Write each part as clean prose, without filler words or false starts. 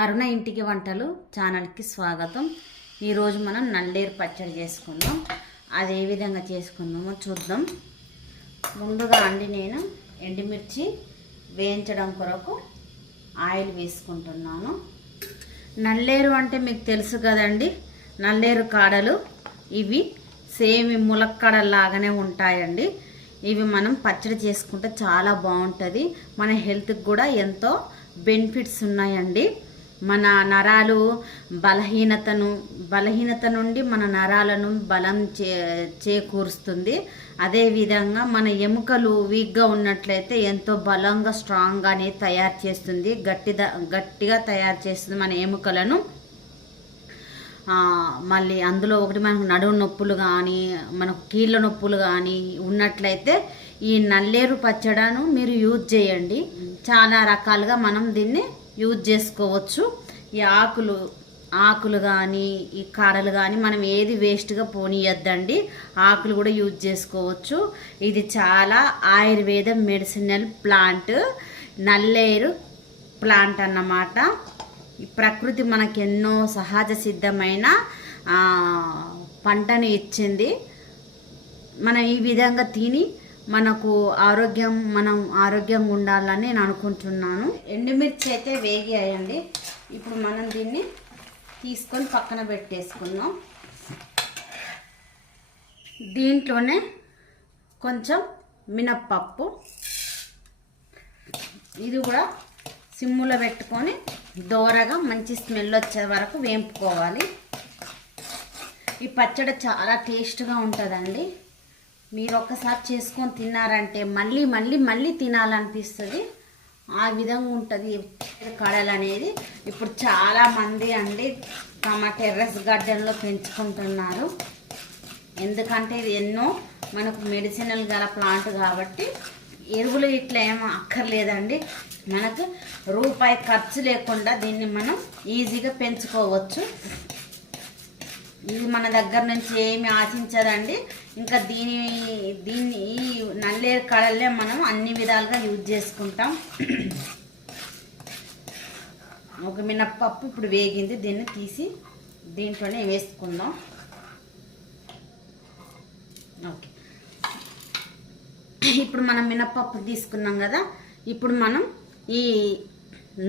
అరుణ ఇంటికి వంటలు ఛానల్కి స్వాగతం. ఈరోజు మనం నల్లేరు పచ్చడి చేసుకుందాం. అది ఏ విధంగా చేసుకుందామో చూద్దాం. ముందుగా నేను ఎండుమిర్చి వేయించడం కొరకు ఆయిల్ వేసుకుంటున్నాను. నల్లేరు అంటే మీకు తెలుసు కదండి, నల్లేరు కాడలు ఇవి సేమ్ ములక్కాడలాగానే ఉంటాయండి. ఇవి మనం పచ్చడి చేసుకుంటే చాలా బాగుంటుంది. మన హెల్త్కి కూడా ఎంతో బెనిఫిట్స్ ఉన్నాయండి. మన నరాలు బలహీనత నుండి మన నరాలను బలం చేకూరుస్తుంది. అదేవిధంగా మన ఎముకలు వీక్గా ఉన్నట్లయితే ఎంతో బలంగా స్ట్రాంగ్గా అనేది తయారు చేస్తుంది, గట్టిగా తయారు చేస్తుంది మన ఎముకలను. మళ్ళీ అందులో ఒకటి మనకు నడుము నొప్పులు కానీ మనకు కీళ్ళ నొప్పులు కానీ ఉన్నట్లయితే ఈ నల్లేరు పచ్చడను మీరు యూజ్ చేయండి. చాలా రకాలుగా మనం దీన్ని యూజ్ చేసుకోవచ్చు. ఈ ఆకులు కానీ ఈ కాడలు కానీ మనం ఏది వేస్ట్గా పోనీయద్దండి. ఆకులు కూడా యూజ్ చేసుకోవచ్చు. ఇది చాలా ఆయుర్వేద మెడిసినల్ ప్లాంట్, నల్లేరు ప్లాంట్ అన్నమాట. ఈ ప్రకృతి మనకు ఎన్నో సహజ సిద్ధమైన పంటను ఇచ్చింది. మనం ఈ విధంగా తిని మనం ఆరోగ్యంగా ఉండాలని నేను అనుకుంటున్నాను. ఎండుమిర్చి అయితే వేగాయండి. ఇప్పుడు మనం దీన్ని తీసుకొని పక్కన పెట్టేసుకుందాం. దీంట్లోనే కొంచెం మినప్పప్పు, ఇది కూడా సిమ్ములో పెట్టుకొని దోరగా మంచి స్మెల్ వచ్చే వరకు వేంపుకోవాలి. ఈ పచ్చడి చాలా టేస్ట్గా ఉంటుందండి. మీరు ఒక్కసారి చేసుకొని తిన్నారంటే మళ్ళీ మళ్ళీ మళ్ళీ తినాలనిపిస్తుంది. ఆ విధంగా ఉంటుంది కాడలు అనేది. ఇప్పుడు చాలామంది అండి తమ టెర్రస్ గార్డెన్లో పెంచుకుంటున్నారు. ఎందుకంటే ఇది ఎన్నో మనకు మెడిసినల్ గల ప్లాంట్ కాబట్టి ఎరువులు ఇట్లా ఏమో అక్కర్లేదండి. మనకు రూపాయి ఖర్చు లేకుండా దీన్ని మనం ఈజీగా పెంచుకోవచ్చు. ఇది మన దగ్గర నుంచి ఏమి ఆశించదండి. ఇంకా దీన్ని ఈ నల్లేరు కాడలే మనం అన్ని విధాలుగా యూజ్ చేసుకుంటాం. ఒక మినప్పప్పు ఇప్పుడు వేగింది, దీన్ని తీసి దీంట్లోనే వేసుకుందాం. ఓకే, ఇప్పుడు మనం మినప్పప్పు తీసుకున్నాం కదా, ఇప్పుడు మనం ఈ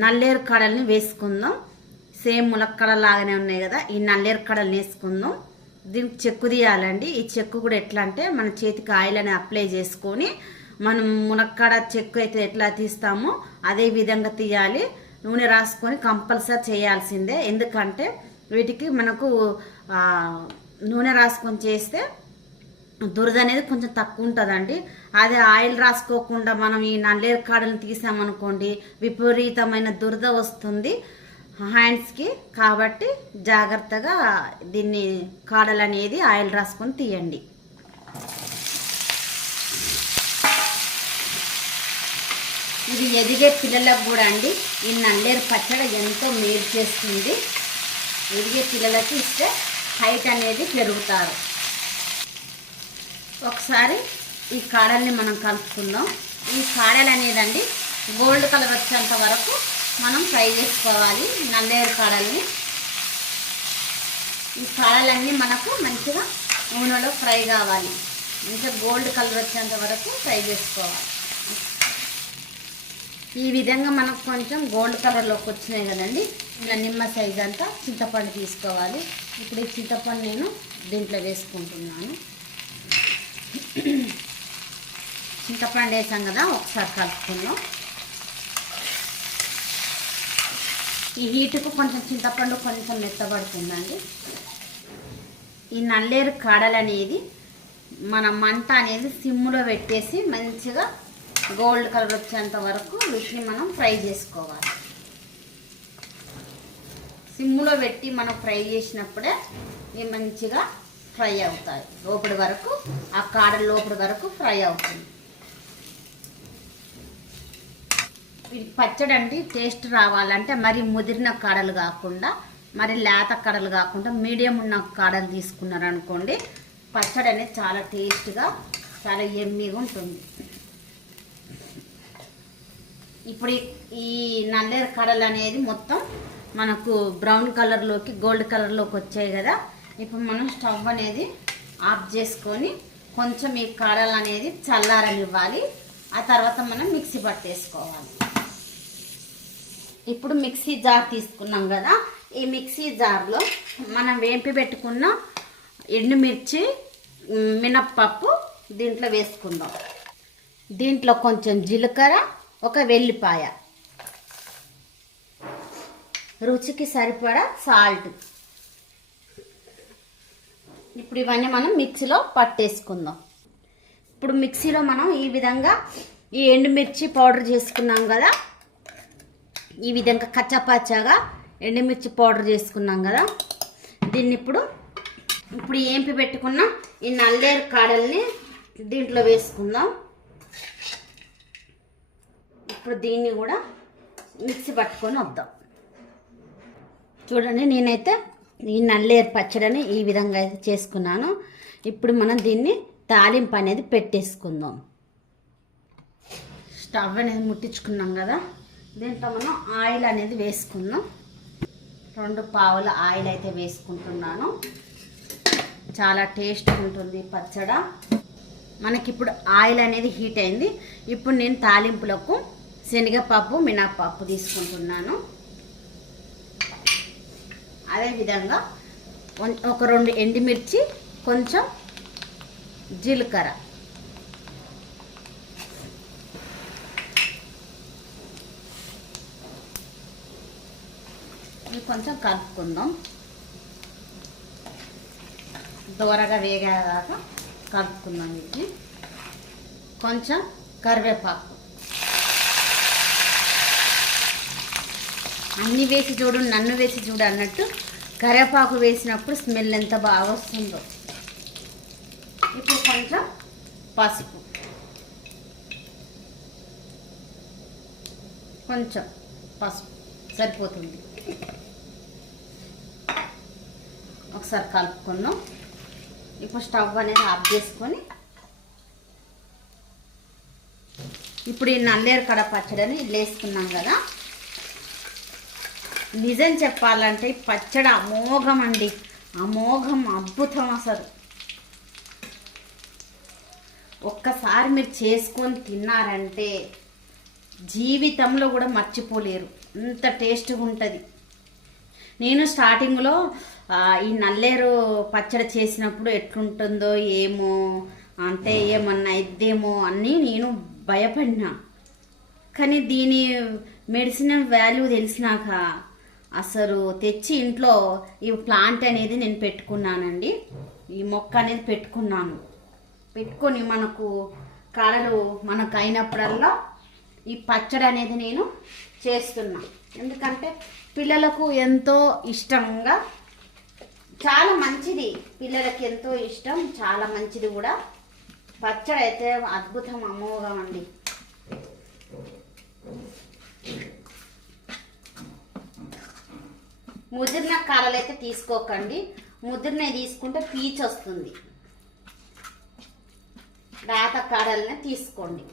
నల్లేరు కాడల్ని వేసుకుందాం. సేమ్ ములక్కడ లాగానే ఉన్నాయి కదా, ఈ నల్లేరు కాడల్ని వేసుకుందాం. దీనికి చెక్కు తీయాలండి. ఈ చెక్కు కూడా ఎట్లా అంటే మన చేతికి ఆయిల్ అని అప్లై చేసుకొని మనం మునక్కాడ చెక్కు అయితే ఎట్లా తీస్తామో అదే విధంగా తీయాలి. నూనె రాసుకొని కంపల్సరీ చేయాల్సిందే. ఎందుకంటే వీటికి మనకు నూనె రాసుకొని చేస్తే దురద అనేది కొంచెం తక్కువ ఉంటుందండి. అదే ఆయిల్ రాసుకోకుండా మనం ఈ నల్లేరు కాడలను తీసామనుకోండి విపరీతమైన దురద వస్తుంది హ్యాండ్స్కి. కాబట్టి జాగ్రత్తగా దీన్ని కాడలు అనేది ఆయిల్ రాసుకొని తీయండి. ఇది ఎదిగే పిల్లలకు కూడా అండి ఈ నల్లేరు పచ్చడి ఎంతో మేలు చేస్తుంది. ఎదిగే పిల్లలకి ఇస్తే హైట్ అనేది పెరుగుతారు. ఒకసారి ఈ కాడల్ని మనం కలుపుకుందాం. ఈ కాడలు అనేదండి గోల్డ్ కలర్ వచ్చేంత వరకు మనం ఫ్రై చేసుకోవాలి. నల్లేరు కాడల్ని, ఈ కాడలన్నీ మనకు మంచిగా నూనెలో ఫ్రై కావాలి. మంచిగా గోల్డ్ కలర్ వచ్చేంత వరకు ఫ్రై చేసుకోవాలి. ఈ విధంగా మనకు కొంచెం గోల్డ్ కలర్లోకి వచ్చినాయి కదండి. ఇలా నిమ్మ సైజ్ అంతా చింతపండు తీసుకోవాలి. ఇప్పుడు ఈ చింతపండు నేను దీంట్లో వేసుకుంటున్నాను. చింతపండు వేసాం కదా, ఒకసారి కలుపుకుందాం. ఈ హీటుకు కొంచెం చింతపండు కొంచెం మెత్తబడుతుందండి. ఈ నల్లేరు కాడలు అనేది మన మంట అనేది సిమ్ములో పెట్టేసి మంచిగా గోల్డ్ కలర్ వచ్చేంత వరకు వీటిని మనం ఫ్రై చేసుకోవాలి. సిమ్ములో పెట్టి మనం ఫ్రై చేసినప్పుడే ఇవి మంచిగా ఫ్రై అవుతాయి. లోపలి వరకు ఆ కాడల లోపలి వరకు ఫ్రై అవుతుంది. ఇది పచ్చడి అంటే టేస్ట్ రావాలంటే మరి ముదిరిన కాడలు కాకుండా మరి లేత కాడలు కాకుండా మీడియం ఉన్న కాడలు తీసుకున్నారనుకోండి పచ్చడి అనేది చాలా టేస్ట్గా చాలా ఎమ్మీగా ఉంటుంది. ఇప్పుడు ఈ నల్లేరు కాడలు అనేది మొత్తం మనకు బ్రౌన్ కలర్లోకి గోల్డ్ కలర్లోకి వచ్చాయి కదా. ఇప్పుడు మనం స్టవ్ అనేది ఆఫ్ చేసుకొని కొంచెం ఈ కాడలు అనేది చల్లారనివ్వాలి. ఆ తర్వాత మనం మిక్సీ పట్టేసుకోవాలి. ఇప్పుడు మిక్సీ జార్ తీసుకున్నాం కదా, ఈ మిక్సీ జార్లో మనం వేంపి పెట్టుకున్న ఎండుమిర్చి, మినప్పప్పు దీంట్లో వేసుకుందాం. దీంట్లో కొంచెం జీలకర్ర, ఒక వెల్లిపాయ, రుచికి సరిపడా సాల్ట్. ఇప్పుడు ఇవన్నీ మనం మిక్సీలో పట్టేసుకుందాం. ఇప్పుడు మిక్సీలో మనం ఈ విధంగా ఈ ఎండుమిర్చి పౌడర్ చేసుకున్నాం కదా, ఈ విధంగా కచ్చపచ్చగా ఎండుమిర్చి పౌడర్ చేసుకున్నాం కదా, దీన్ని ఇప్పుడు ఏంపి పెట్టుకున్న ఈ నల్లేరు కాడల్ని దీంట్లో వేసుకుందాం. ఇప్పుడు దీన్ని కూడా మిక్సీ పట్టుకొని వద్దాం. చూడండి, నేనైతే ఈ నల్లేరు పచ్చడిని ఈ విధంగా అయితే చేసుకున్నాను. ఇప్పుడు మనం దీన్ని తాలింపు అనేది పెట్టేసుకుందాం. స్టవ్ అనేది ముట్టించుకున్నాం కదా, దీంట్లో మనం ఆయిల్ అనేది వేసుకుందాం. 2 పావుల ఆయిల్ అయితే వేసుకుంటున్నాను. చాలా టేస్ట్ ఉంటుంది పచ్చడ. మనకి ఇప్పుడు ఆయిల్ అనేది హీట్ అయింది. ఇప్పుడు నేను తాలింపులకు శనగపప్పు, మినప్పప్పు తీసుకుంటున్నాను. అదేవిధంగా ఒక 2 ఎండుమిర్చి, కొంచెం జీలకర్ర, ఇవి కొంచెం కలుపుకుందాం. దోరగా వేగేదాకా కలుపుకుందాం. ఇది కొంచెం కరివేపాకు, అన్నీ వేసి చూడు నన్ను వేసి చూడు అన్నట్టు కరివేపాకు వేసినప్పుడు స్మెల్ ఎంత బాగా వస్తుందో. ఇప్పుడు కొంచెం పసుపు, సరిపోతుంది. ఒకసారి కలుపుకుందాం. ఇప్పుడు స్టవ్ అనేది ఆఫ్ చేసుకొని ఇప్పుడు ఈ నల్లేరు కడ పచ్చడిని వేసుకున్నాం కదా. నిజం చెప్పాలంటే పచ్చడి అమోఘం అండి, అమోఘం, అద్భుతం. అసలు ఒక్కసారి మీరు చేసుకొని తిన్నారంటే జీవితంలో కూడా మర్చిపోలేరు, అంత టేస్ట్గా ఉంటుంది. నేను స్టార్టింగ్లో ఈ నల్లేరు పచ్చడి చేసినప్పుడు ఎట్లుంటుందో ఏమో, అంటే ఏమన్నా ఇద్దేమో అని నేను భయపడినా. కానీ దీని మెడిసినల్ వాల్యూ తెలిసినాక అసలు తెచ్చి ఇంట్లో ఈ ప్లాంట్ అనేది నేను పెట్టుకున్నానండి. ఈ మొక్క అనేది పెట్టుకొని మనకు కాడలు మనకు అయినప్పుడల్లా ఈ పచ్చడి అనేది నేను చేస్తున్నా. ఎందుకంటే పిల్లలకు ఎంతో ఇష్టంగా, చాలా మంచిది, పిల్లలకి ఎంతో ఇష్టం, చాలా మంచిది కూడా. పచ్చడి అయితే అద్భుతం, అమోఘం అండి. ముదిరిన కాడలు అయితే తీసుకోకండి, ముదిరినవి తీసుకుంటే పీచు వస్తుంది. లేత కాడలనే తీసుకోండి,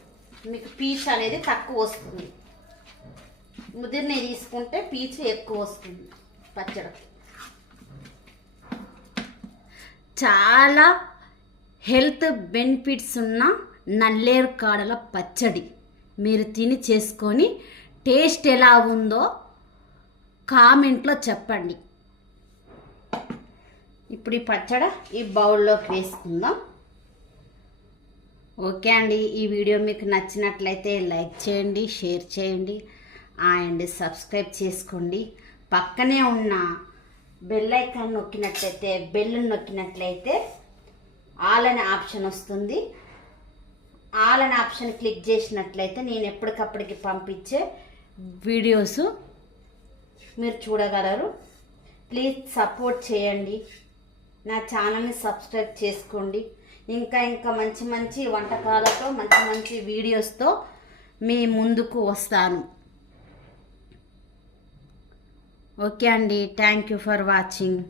మీకు పీచు అనేది తక్కువ వస్తుంది. ముదిరినవి తీసుకుంటే పీచు ఎక్కువ వస్తుంది పచ్చడికి. చాలా హెల్త్ బెనిఫిట్స్ ఉన్న నల్లేరు కాడల పచ్చడి మీరు తిని చేసుకొని టేస్ట్ ఎలా ఉందో కామెంట్లో చెప్పండి. ఇప్పుడు ఈ పచ్చడి ఈ బౌల్లోకి వేసుకుందాం. ఓకే అండి, ఈ వీడియో మీకు నచ్చినట్లయితే లైక్ చేయండి, షేర్ చేయండి అండ్ సబ్స్క్రైబ్ చేసుకోండి. పక్కనే ఉన్న బెల్ ఐకాన్ నొక్కినట్లయితే, బెల్ నొక్కినట్లయితే ఆల్ అనే ఆప్షన్ వస్తుంది. ఆల్ అనే ఆప్షన్ క్లిక్ చేసినట్లయితే నేను ఎప్పటికప్పటికి పంపించే వీడియోస్ మీరు చూడగలరు. ప్లీజ్ సపోర్ట్ చేయండి, నా ఛానల్ని సబ్స్క్రైబ్ చేసుకోండి. ఇంకా మంచి మంచి వంటకాలతో, మంచి మంచి వీడియోస్తో మీ ముందుకు వస్తాను. ఓకే అండి, థ్యాంక్ యూ ఫర్ వాచింగ్.